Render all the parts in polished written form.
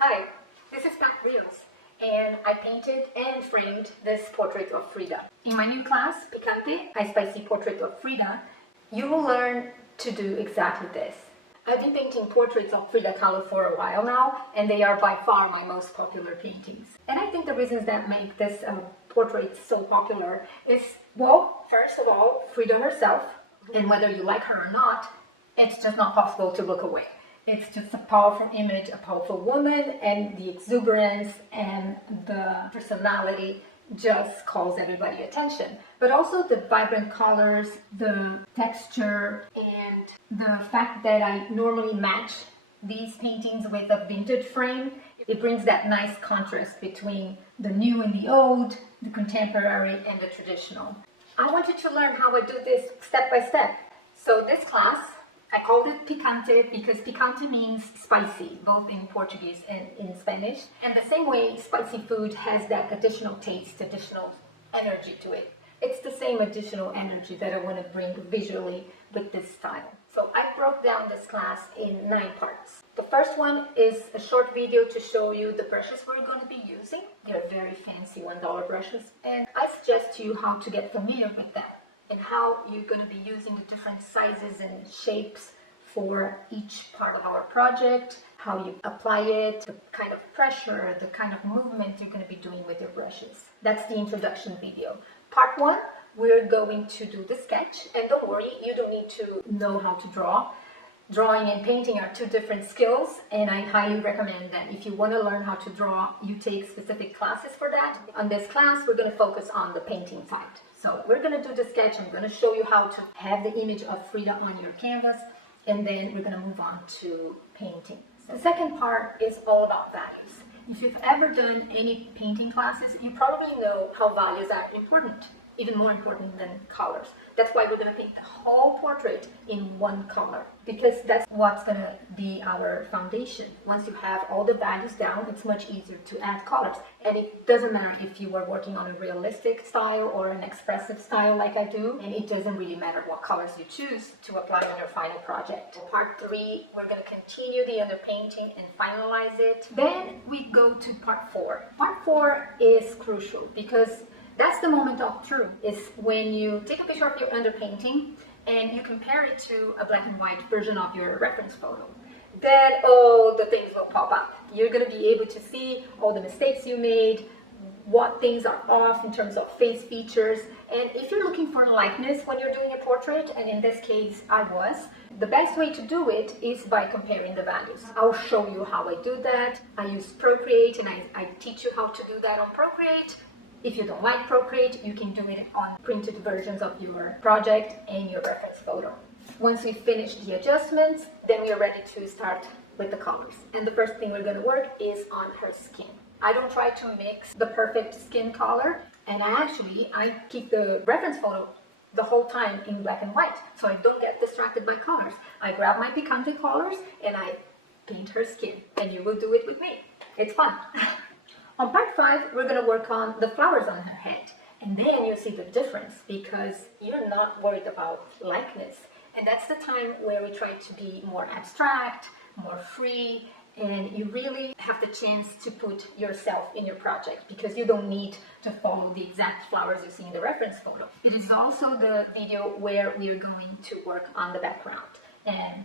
Hi, this is Pat Rios, and I painted and framed this portrait of Frida. In my new class, Picante, a spicy portrait of Frida, you will learn to do exactly this. I've been painting portraits of Frida Kahlo for a while now, and they are by far my most popular paintings. And I think the reasons that make this portrait so popular is, well, first of all, Frida herself, and whether you like her or not, it's just not possible to look away. It's just a powerful image, a powerful woman, and the exuberance and the personality just calls everybody attention. But also the vibrant colors, the texture, and the fact that I normally match these paintings with a vintage frame, it brings that nice contrast between the new and the old, the contemporary and the traditional. I wanted to learn how I do this step by step. So this class, I called it Picante because picante means spicy, both in Portuguese and in Spanish. And the same way spicy food has that additional taste, additional energy to it. It's the same additional energy that I want to bring visually with this style. So I broke down this class in 9 parts. The first one is a short video to show you the brushes we're going to be using. They're very fancy $1 brushes. And I suggest to you how to get familiar with that, and how you're going to be using the different sizes and shapes for each part of our project, how you apply it, the kind of pressure, the kind of movement you're going to be doing with your brushes. That's the introduction video. Part 1, we're going to do the sketch, and don't worry, you don't need to know how to draw. Drawing and painting are 2 different skills, and I highly recommend that if you want to learn how to draw, you take specific classes for that. On this class, we're going to focus on the painting side. So we're going to do the sketch. I'm going to show you how to have the image of Frida on your canvas, and then we're going to move on to painting. The second part is all about values. If you've ever done any painting classes, you probably know how values are important, even more important than colors. That's why we're going to paint the whole portrait in one color, because that's what's going to be our foundation. Once you have all the values down, it's much easier to add colors. And it doesn't matter if you are working on a realistic style or an expressive style like I do, and it doesn't really matter what colors you choose to apply on your final project. In part 3, we're going to continue the underpainting and finalize it. Then we go to part 4. Part 4 is crucial because that's the moment of truth, is when you take a picture of your underpainting and you compare it to a black and white version of your reference photo. Then all the things will pop up. You're going to be able to see all the mistakes you made, what things are off in terms of face features. And if you're looking for likeness when you're doing a portrait, and in this case I was, the best way to do it is by comparing the values. I'll show you how I do that. I use Procreate, and I teach you how to do that on Procreate. If you don't like Procreate, you can do it on printed versions of your project and your reference photo. Once we finish the adjustments, then we are ready to start with the colors. And the first thing we're going to work is on her skin. I don't try to mix the perfect skin color, and I keep the reference photo the whole time in black and white, so I don't get distracted by colors. I grab my Picante colors and I paint her skin, and you will do it with me. It's fun. On part 5, we're going to work on the flowers on her head. And then you'll see the difference because you're not worried about likeness. And that's the time where we try to be more abstract, more free, and you really have the chance to put yourself in your project because you don't need to follow the exact flowers you see in the reference photo. It is also the video where we are going to work on the background. And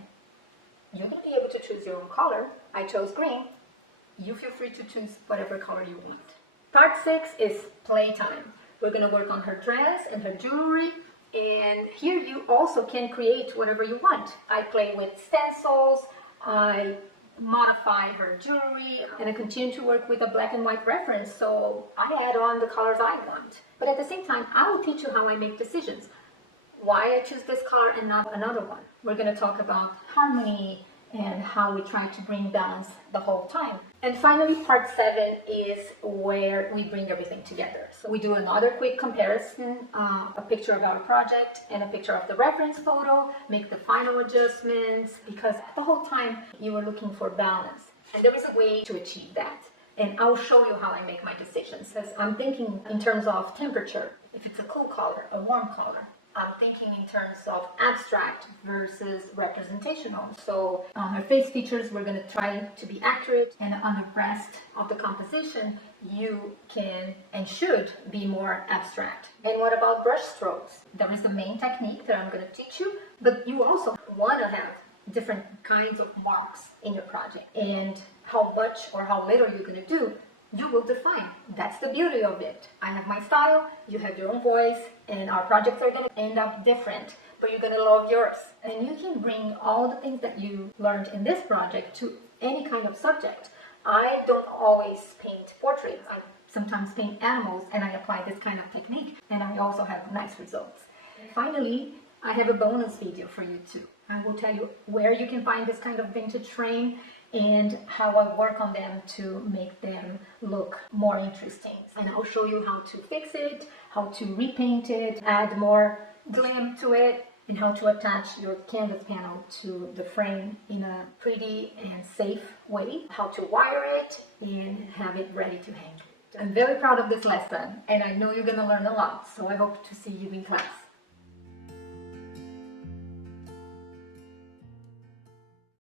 you're going to be able to choose your own color. I chose green. You feel free to choose whatever color you want. Part 6 is playtime. We're going to work on her dress and her jewelry, and here you also can create whatever you want. I play with stencils, I modify her jewelry, and I continue to work with a black and white reference, so I add on the colors I want. But at the same time, I will teach you how I make decisions. Why I choose this color and not another one. We're going to talk about harmony and how we try to bring balance the whole time. And finally, part 7 is where we bring everything together. So we do another quick comparison, a picture of our project and a picture of the reference photo, make the final adjustments, because the whole time you are looking for balance. And there is a way to achieve that. And I'll show you how I make my decisions, because I'm thinking in terms of temperature, if it's a cool color, a warm color. I'm thinking in terms of abstract versus representational. So on her face features, we're going to try to be accurate, and on the rest of the composition, you can and should be more abstract. And what about brush strokes? There is the main technique that I'm going to teach you, but you also want to have different kinds of marks in your project. And how much or how little you're going to do, you will define. That's the beauty of it. I have my style, you have your own voice, and our projects are going to end up different, but you're going to love yours. And you can bring all the things that you learned in this project to any kind of subject. I don't always paint portraits. I sometimes paint animals, and I apply this kind of technique, and I also have nice results. And finally, I have a bonus video for you too. I will tell you where you can find this kind of vintage frame and how I work on them to make them look more interesting. And I'll show you how to fix it, how to repaint it, add more glim to it, and how to attach your canvas panel to the frame in a pretty and safe way, how to wire it and have it ready to hang. I'm very proud of this lesson, and I know you're going to learn a lot, so I hope to see you in class.